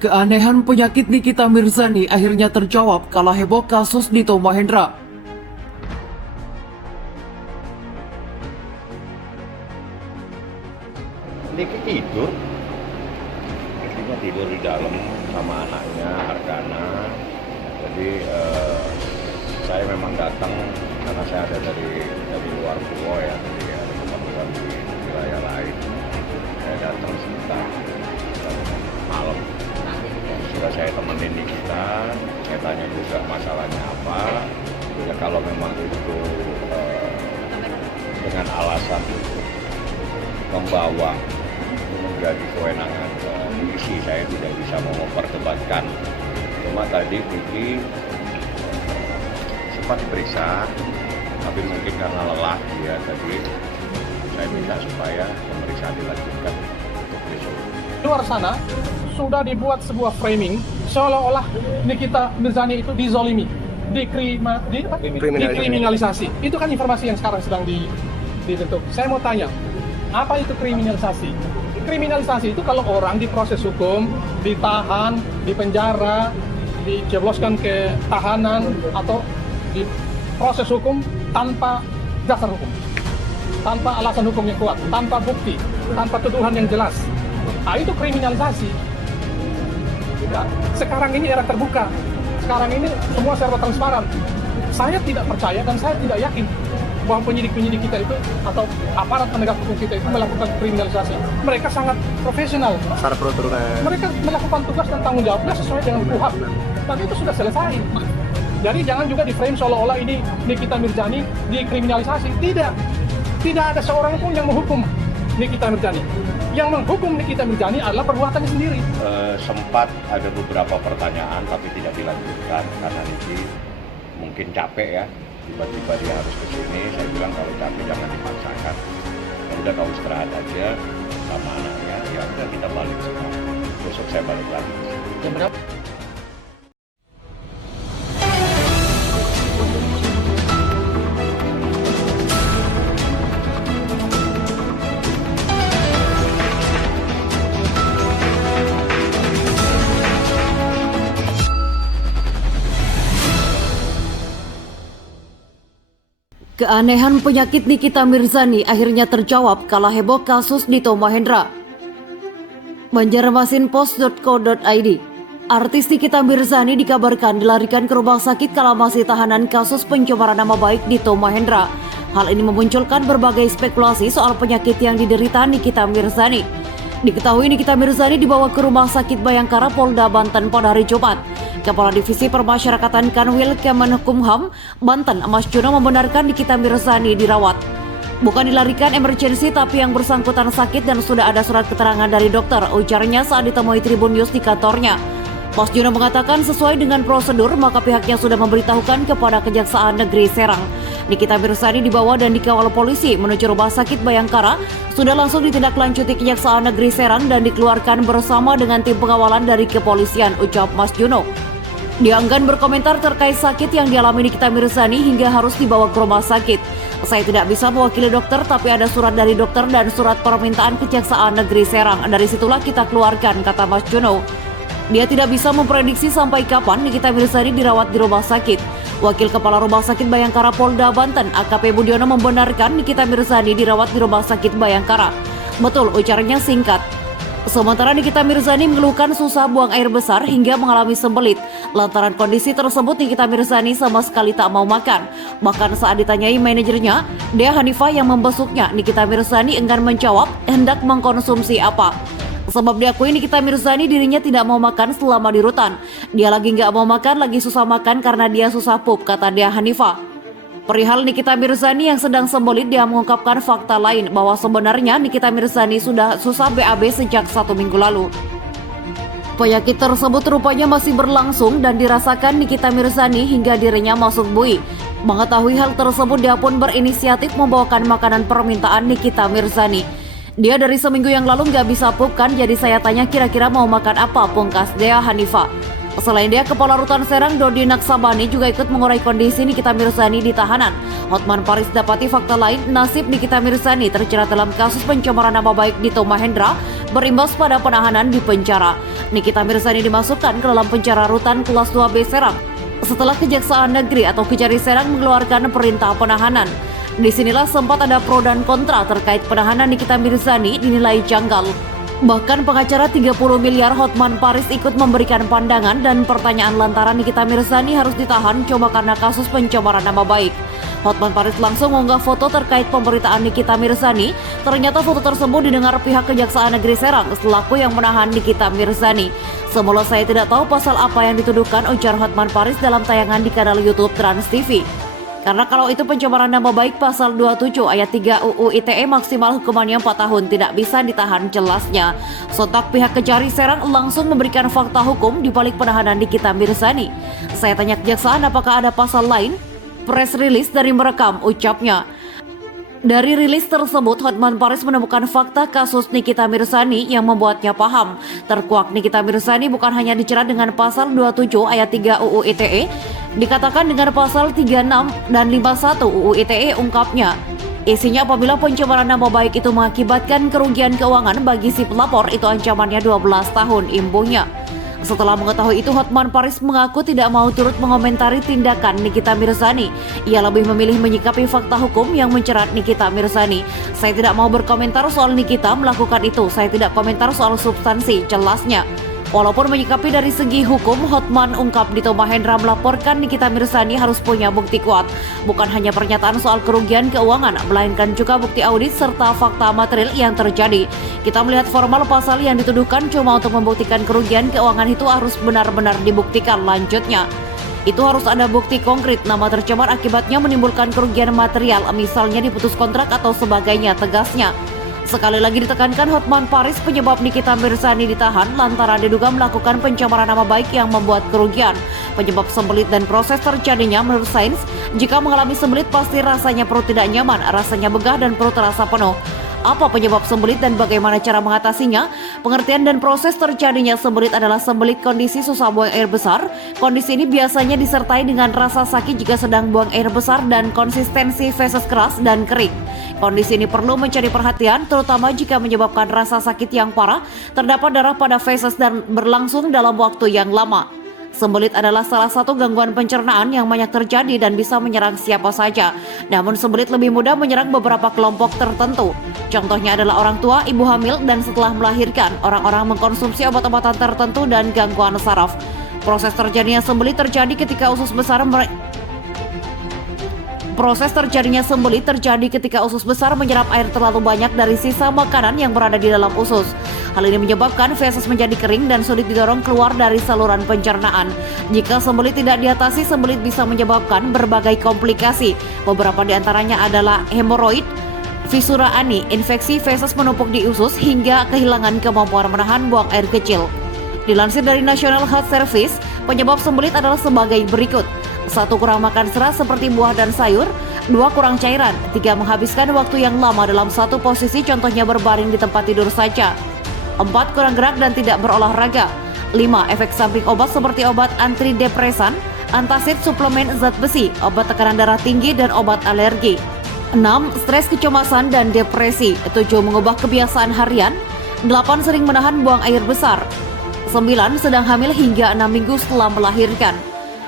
Keanehan penyakit Nikita Mirzani akhirnya terjawab kala heboh kasus Dito Mahendra. Niki tidur di dalam sama anaknya Arkana. Jadi saya memang datang karena saya ada dari luar pulau ya, jadi ada keperluan di wilayah lain. Saya datang sebentar malam. Sudah saya temenin Nikita, saya tanya juga masalahnya apa. Ya kalau memang itu dengan alasan membawa menjadi kewenangan polisi, saya tidak bisa memperdebatkan. Cuma tadi Vicky sempat diperiksa, tapi mungkin karena lelah dia tadi, saya minta supaya pemeriksaan dilanjutkan untuk besok. Luar sana sudah dibuat sebuah framing seolah-olah Nikita Mirzani itu dizolimi, dikriminalisasi. Itu kan informasi yang sekarang sedang dibentuk. Saya mau tanya, apa itu kriminalisasi? Kriminalisasi itu kalau orang diproses hukum, ditahan, dipenjara, dijebloskan ke tahanan atau diproses hukum tanpa dasar hukum, tanpa alasan hukum yang kuat, tanpa bukti, tanpa tuduhan yang jelas. Nah, itu kriminalisasi. Ya, sekarang ini era terbuka. Sekarang ini semua serba transparan. Saya tidak percaya dan saya tidak yakin bahwa penyidik-penyidik kita itu atau aparat penegak hukum kita itu melakukan kriminalisasi. Mereka sangat profesional. Mereka melakukan tugas dan tanggung jawabnya sesuai dengan KUHP. Dan itu sudah selesai. Jadi jangan juga di-frame seolah-olah ini Nikita Mirzani dikriminalisasi. Tidak. Tidak ada seorang pun yang menghukum Nikita Mirzani. Yang menghukum Nikita Mirzani adalah perbuatannya sendiri. Sempat ada beberapa pertanyaan tapi tidak dilanjutkan karena Niki mungkin capek ya. Tiba-tiba dia harus ke sini, saya bilang kalau capek jangan dipaksakan. Ya udah kau istirahat aja sama anaknya, ya udah kita balik sekarang. Besok saya balik lagi. Jam berapa? Keanehan penyakit Nikita Mirzani akhirnya terjawab kala heboh kasus Dito Mahendra. Banjarmasinpost.co.id. Artis Nikita Mirzani dikabarkan dilarikan ke rumah sakit kala masih tahanan kasus pencemaran nama baik Dito Mahendra. Hal ini memunculkan berbagai spekulasi soal penyakit yang diderita Nikita Mirzani. Diketahui Nikita Mirzani dibawa ke Rumah Sakit Bayangkara Polda Banten pada hari Jumat. Kepala Divisi Permasyarakatan Kanwil Kemenkumham Banten, Mas Juno, membenarkan Nikita Mirzani dirawat. Bukan dilarikan emergensi, tapi yang bersangkutan sakit dan sudah ada surat keterangan dari dokter, ujarnya saat ditemui Tribun News di kantornya. Mas Juno mengatakan sesuai dengan prosedur, maka pihaknya sudah memberitahukan kepada Kejaksaan Negeri Serang. Nikita Mirzani dibawa dan dikawal polisi menuju Rumah Sakit Bayangkara, sudah langsung ditindaklanjuti Kejaksaan Negeri Serang dan dikeluarkan bersama dengan tim pengawalan dari kepolisian, ucap Mas Juno. Dia enggan berkomentar terkait sakit yang dialami Nikita Mirzani hingga harus dibawa ke rumah sakit. Saya tidak bisa mewakili dokter, tapi ada surat dari dokter dan surat permintaan Kejaksaan Negeri Serang. Dari situlah kita keluarkan, kata Mas Juno. Dia tidak bisa memprediksi sampai kapan Nikita Mirzani dirawat di rumah sakit. Wakil Kepala Rumah Sakit Bayangkara Polda Banten, AKP Budiono, membenarkan Nikita Mirzani dirawat di Rumah Sakit Bayangkara. Betul, ujarnya singkat. Sementara Nikita Mirzani mengeluhkan susah buang air besar hingga mengalami sembelit. Lantaran kondisi tersebut, Nikita Mirzani sama sekali tak mau makan. Bahkan saat ditanyai manajernya, Dea Hanifah yang membesuknya, Nikita Mirzani enggan menjawab hendak mengkonsumsi apa. Sebab diakui Nikita Mirzani dirinya tidak mau makan selama di rutan. Dia lagi nggak mau makan, lagi susah makan karena dia susah pup, kata Dea Hanifah. Perihal Nikita Mirzani yang sedang sembelit, dia mengungkapkan fakta lain bahwa sebenarnya Nikita Mirzani sudah susah BAB sejak 1 minggu lalu. Penyakit tersebut rupanya masih berlangsung dan dirasakan Nikita Mirzani hingga dirinya masuk bui. Mengetahui hal tersebut, dia pun berinisiatif membawakan makanan permintaan Nikita Mirzani. Dia dari seminggu yang lalu nggak bisa pup kan, jadi saya tanya kira-kira mau makan apa, pungkas Dea Hanifah. Selain dia, Kepala Rutan Serang Dodi Naksabani juga ikut mengurai kondisi Nikita Mirzani di tahanan. Hotman Paris dapati fakta lain, nasib Nikita Mirzani terjerat dalam kasus pencemaran nama baik Dito Mahendra berimbas pada penahanan di penjara. Nikita Mirzani dimasukkan ke dalam penjara rutan kelas 2B Serang setelah Kejaksaan Negeri atau Kejari Serang mengeluarkan perintah penahanan. Disinilah sempat ada pro dan kontra terkait penahanan Nikita Mirzani dinilai janggal. Bahkan pengacara 30 miliar Hotman Paris ikut memberikan pandangan dan pertanyaan lantaran Nikita Mirzani harus ditahan cuma karena kasus pencemaran nama baik. Hotman Paris langsung mengunggah foto terkait pemberitaan Nikita Mirzani. Ternyata foto tersebut didengar pihak Kejaksaan Negeri Serang selaku yang menahan Nikita Mirzani. Semula saya tidak tahu pasal apa yang dituduhkan, ujar Hotman Paris dalam tayangan di kanal YouTube Trans TV. Karena kalau itu pencemaran nama baik pasal 27 ayat 3 UU ITE maksimal hukumannya 4 tahun, tidak bisa ditahan, jelasnya. Sontak pihak Kejari Serang langsung memberikan fakta hukum di balik penahanan Nikita Mirzani. Saya tanya kejaksaan apakah ada pasal lain? Press release dari merekam, ucapnya. Dari rilis tersebut, Hotman Paris menemukan fakta kasus Nikita Mirzani yang membuatnya paham. Terkuak Nikita Mirzani bukan hanya dijerat dengan pasal 27 ayat 3 UU ITE, dikatakan dengan pasal 36 dan 51 UU ITE, ungkapnya. Isinya apabila pencemaran nama baik itu mengakibatkan kerugian keuangan bagi si pelapor, itu ancamannya 12 tahun, imbuhnya. Setelah mengetahui itu, Hotman Paris mengaku tidak mau turut mengomentari tindakan Nikita Mirzani. Ia lebih memilih menyikapi fakta hukum yang menjerat Nikita Mirzani. Saya tidak mau berkomentar soal Nikita melakukan itu, saya tidak komentar soal substansi, jelasnya. Walaupun menyikapi dari segi hukum, Hotman ungkap Dito Mahendra melaporkan Nikita Mirzani harus punya bukti kuat. Bukan hanya pernyataan soal kerugian keuangan, melainkan juga bukti audit serta fakta material yang terjadi. Kita melihat formal pasal yang dituduhkan cuma untuk membuktikan kerugian keuangan itu harus benar-benar dibuktikan, lanjutnya. Itu harus ada bukti konkret, nama tercemar akibatnya menimbulkan kerugian material, misalnya diputus kontrak atau sebagainya, tegasnya. Sekali lagi ditekankan Hotman Paris penyebab Nikita Mirzani ditahan lantaran diduga melakukan pencemaran nama baik yang membuat kerugian. Penyebab sembelit dan proses terjadinya menurut sains, jika mengalami sembelit pasti rasanya perut tidak nyaman, rasanya begah dan perut terasa penuh. Apa penyebab sembelit dan bagaimana cara mengatasinya? Pengertian dan proses terjadinya sembelit adalah sembelit kondisi susah buang air besar. Kondisi ini biasanya disertai dengan rasa sakit jika sedang buang air besar dan konsistensi feses keras dan kering. Kondisi ini perlu mencari perhatian, terutama jika menyebabkan rasa sakit yang parah, terdapat darah pada feses dan berlangsung dalam waktu yang lama. Sembelit adalah salah satu gangguan pencernaan yang banyak terjadi dan bisa menyerang siapa saja. Namun sembelit lebih mudah menyerang beberapa kelompok tertentu. Contohnya adalah orang tua, ibu hamil, dan setelah melahirkan, orang-orang mengkonsumsi obat-obatan tertentu dan gangguan saraf. Proses terjadinya sembelit terjadi ketika usus besar menyerap air terlalu banyak dari sisa makanan yang berada di dalam usus. Hal ini menyebabkan feses menjadi kering dan sulit didorong keluar dari saluran pencernaan. Jika sembelit tidak diatasi, sembelit bisa menyebabkan berbagai komplikasi. Beberapa di antaranya adalah hemoroid, fisura ani, infeksi feses menumpuk di usus, hingga kehilangan kemampuan menahan buang air kecil. Dilansir dari National Health Service, penyebab sembelit adalah sebagai berikut. 1. Kurang makan serat seperti buah dan sayur. 2. Kurang cairan. 3. Menghabiskan waktu yang lama dalam satu posisi, contohnya berbaring di tempat tidur saja. 4. Kurang gerak dan tidak berolahraga. 5. Efek samping obat seperti obat antidepresan, antasid, suplemen zat besi, obat tekanan darah tinggi, dan obat alergi. 6. Stres, kecemasan, dan depresi. 7. Mengubah kebiasaan harian. 8. Sering menahan buang air besar. 9. Sedang hamil hingga 6 minggu setelah melahirkan.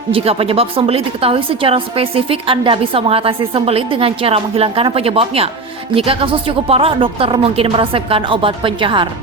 Jika penyebab sembelit diketahui secara spesifik, Anda bisa mengatasi sembelit dengan cara menghilangkan penyebabnya. Jika kasus cukup parah, dokter mungkin meresepkan obat pencahar.